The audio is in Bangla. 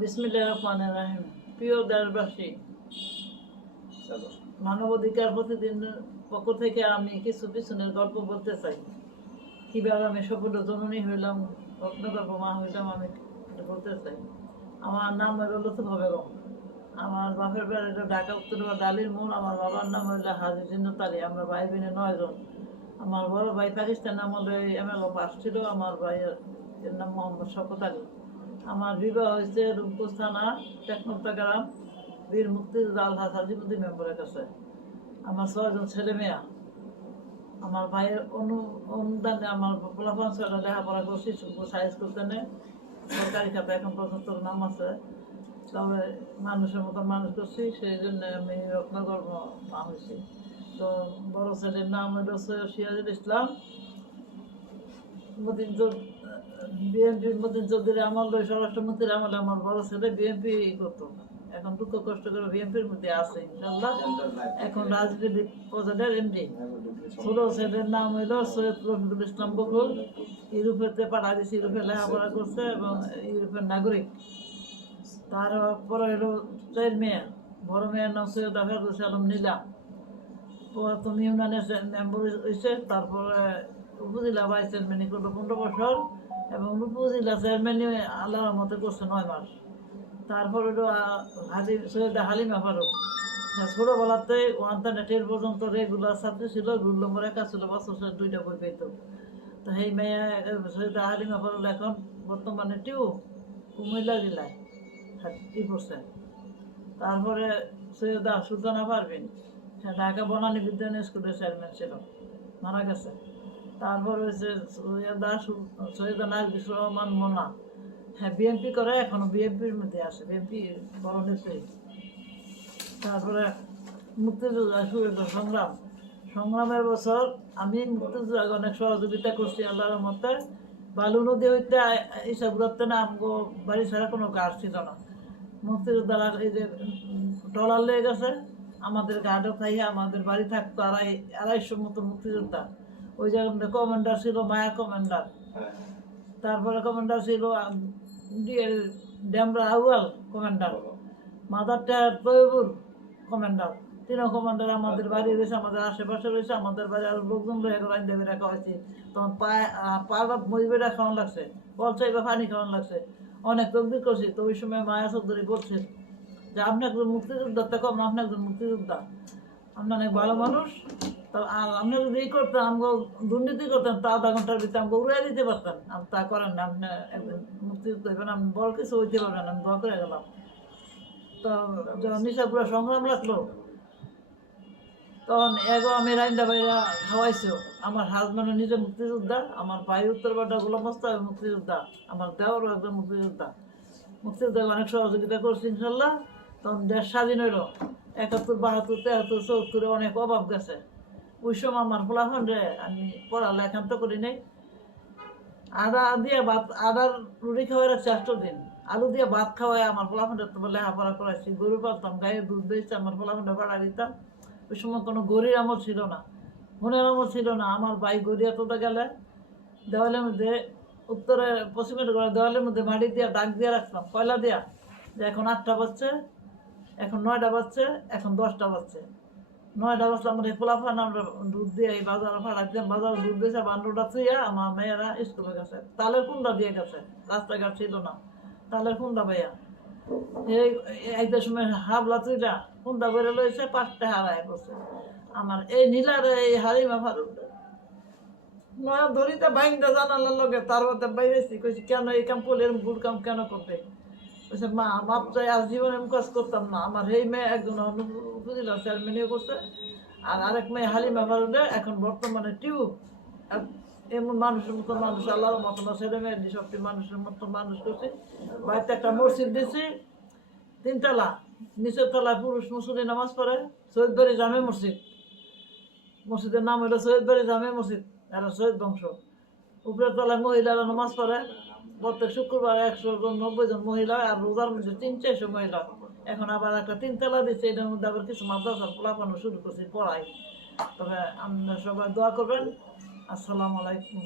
বিসমিল্লাহির রহমানির রহিম। প্রিয় দেশবাসী, মানবাধিকার প্রতিদিনের পক্ষ থেকে আমি কিছু পিছনের গল্প বলতে চাই। কিভাবে আমি সফল জননী হইলাম, রত্নগর্ভ মা হইলাম, আমি এটা বলতে চাই। আমার নাম হইল লতিফা বেগম। আমার বাপের বাড়ি হইল ঢাকা উত্তরপাড়া ডালির মোড়। আমার বাবার নাম হইল হাজি জিন্নত আলী। আমরা ভাই বোনে 9 জন। আমার বড় ভাই পাকিস্তান আমলে MLO পাস ছিল। আমার ভাইয়ের নাম মোহাম্মদ শওকত আলী। আমার বিবাহ হয়েছে রূপগঞ্জ থানা টেকনপটা গ্রাম বীর মুক্তিযোদ্ধা আলহাজ হাজিবুদ্দিন মেম্বরের কাছে। আমার 6 জন ছেলে মেয়া। আমার ভাইয়ের অনুদানে আমার পোলাপান 6টা লেখাপড়া করছি, সাইজ করতে নেই সরকারি খাতা এখন পর্যন্ত নাম আছে। তবে মানুষের মতো মানুষ করছি, সেই জন্য আমি রত্নগর্ভ মা হয়েছি। তো বড় ছেলের নাম হইল সৈয়দ সিরাজুল ইসলাম। বিএনপির মতিন চৌধুরী আমল, স্বরাষ্ট্রমন্ত্রীর আমলে আমার বড় ছেলে বিএনপি করতো। এখন দুঃখ কষ্ট করে বিএনপির মধ্যে আছে ইনশাল্লাহ। এখন রাজনীতি পর্যায়ের MD। ছোট ছেলের নাম হইল সৈয়দ রফিকুল ইসলাম বকুল। ইউরোপেতে পাঠা দিয়েছে, ইউরোপে লেখাপড়া করছে এবং ইউরোপের নাগরিক। তারপরে হইল 4 মেয়ে। বড় মেয়ের নাম সৈয়দ আফেরুস আলম নীলা। প্রথম ইউনিয়নের মেম্বার হয়েছে, তারপরে উপজেলা ভাইস চেয়ারম্যানই করলো 15 বছর এবং উপজেলা চেয়ারম্যানই আল্লাহর রহমতে করছে 9 মাস। তারপর হলো সৈয়দা হালিমা ফারুক। ছোটবেলাতে 1 থেকে 10 পর্যন্ত রেগুলার ছাত্রী ছিল, রুল নম্বর 1 ছিল, বছর 2টা বই পেত। তো সেই মেয়ে সৈয়দা হালিমা ফারুক এখন বর্তমানে কুমিল্লা জেলায় পড়ছে। তারপরে সৈয়দা সুলতানা পারভিন, ঢাকা বনানী বিদ্যায়ন স্কুলের চেয়ারম্যান ছিল, মারা গেছে। তারপর হয়েছে সৈয়দা নাজবিস রহমান মোনা। হ্যাঁ, বিএনপি করে, এখনো বিএনপির মধ্যে আছে, বিএনপি বড় নেত্রী। তারপরে মুক্তিযোদ্ধা সংগ্রামের বছর আমি মুক্তিযোদ্ধাকে অনেক সহযোগিতা করছি আল্লাহর রহমতে। বালু নদী হইতে হিসাব করতে না, আমগো বাড়ি ছাড়া কোনো গাছ ছিল না। মুক্তিযোদ্ধারা এই যে ট্রলার লেগে গেছে, আমাদের গার্ডও খাইয়া আমাদের বাড়ি থাকতো 250 মতো মুক্তিযোদ্ধা। ওই জায়গার কমান্ডার ছিল মায়া কমান্ডার। তারপরে কমান্ডার ছিল ড্যামরা আউয়াল কমান্ডার, মাদারটা তৈবুর কমান্ডার। 3 কমান্ডার আমাদের বাড়ি রয়েছে, আমাদের আশেপাশে রয়েছে। আমাদের বাড়ি আরো লোকজন দেবে রাখা হয়েছে। তখন পাড়া মরিবেটা খাওয়ান লাগছে, ফল চাইবা পানি খাওয়ান লাগছে, অনেক তকদির করছি। তো ওই সময় মায়া চৌধুরী বলছেন যে আপনি একজন মুক্তিযোদ্ধা, তা কম আপনি একজন মুক্তিযোদ্ধা, আপনি অনেক ভালো মানুষ। আর আপনি যদি এই করতেন, আমাকে দুর্নীতি করতেন, তা 1/2 ঘন্টার ভিতরে আমাকে উড়াই দিতে পারতেন। তা করেন না, আপনি একজন মুক্তিযুদ্ধ হইবেন, আপনি বড় কিছু হইতে পারবেন। আমি দোয়া করে গেলাম। তো যখন নিশাপুরা সংগ্রাম লাগলো, তখন আমি রাইন্দা ভাইরা খাওয়াইছো। আমার হাজব্যান্ড নিজে মুক্তিযোদ্ধা, আমার ভাই উত্তরপাড়া গোলাম মোস্তফা মুক্তিযোদ্ধা, আমার দেওয়ারও একজন মুক্তিযোদ্ধা। মুক্তিযোদ্ধাকে অনেক সহযোগিতা করছি ইনশাল্লাহ। তখন দেশ স্বাধীন হইল 71, 72, 73, 74 অনেক অভাব গেছে। ওই সময় আমার ফলাফলে আমি পড়ালেখান তো করি নাই। আদার রুটি খাওয়াই রাখছি 8 দিন। আলু দিয়ে ভাত খাওয়াই আমার ফলাফলটা তো লেখাপড়া করাইছি। গরু পালতাম, গায়ে দুধ দিয়েছি, আমার ফলাফলটা ভাড়া দিতাম। ওই সময় কোনো গরির আমল ছিল না, মনের আমল ছিল না। আমার ভাই গড়িয়াতে গেলে দেওয়ালের মধ্যে উত্তরে পশ্চিমের দেওয়ালের মধ্যে মাটি দিয়ে দাগ দিয়ে রাখতাম, কয়লা দিয়া, যে এখন 8টা বাজছে, এখন 9টা বাজছে, এখন 10টা বাজছে। 9টা বাজলে আমার এই পোলাফান আমরা দুধ দিয়ে এই বাজারে ভাড়া দিতাম। বাজারে দুধ দিয়েছে, বান্ডুটা থুইয়া আমার মেয়েরা স্কুলে গেছে। তালের কুন্দা দিয়ে গেছে, রাস্তাঘাট ছিল না, তালের কুন্দা পাইয়া এই একটার সময় হাবলা তুইলা কুন্দা করে লইছে, 5টা হারায় পড়ছে। আমার এই নীলার এই হারিমা ফারুক নয়া ধরিতে ভাইংটা জানালার লগে তার মধ্যে বাইরেছি। কইছি কেন এই কাম করলে, এরকম ভুল কাম কেন করতে? বলছে মা বাপ চাই আজ জীবনে আমি কাজ করতাম না। আমার এই মেয়ে একজন উপজেলা চেয়ারম্যানও করছে, আর আরেক মেয়ে হালিমা ফারুকে এখন বর্তমানে এমন মানুষের মতো মানুষ, আল্লাহর মতো না, ছেলে মেয়ে সবটি মানুষের মতো মানুষ করছে। বাড়িতে একটা মসজিদ দিছি 3 তলা, নিচের তলায় পুরুষ মুসলিম নামাজ পড়ে, সৈয়দবাড়ি জামে মসজিদ। মসজিদের নাম হইল সৈয়দবাড়ি জামে মসজিদ, এরা শহীদ বংশ। উপরের তলায় মহিলারা নামাজ পড়ে, প্রত্যেক শুক্রবার 190 জন মহিলা, আর রোজার মধ্যে 300-400 মহিলা। এখন আবার একটা 3 তলা দিচ্ছে, এটার মধ্যে আবার কিছু মাদ্রাসার পোলাপানো শুরু করছি পড়াই। তবে আপনারা সবাই দোয়া করবেন। আসসালামু আলাইকুম।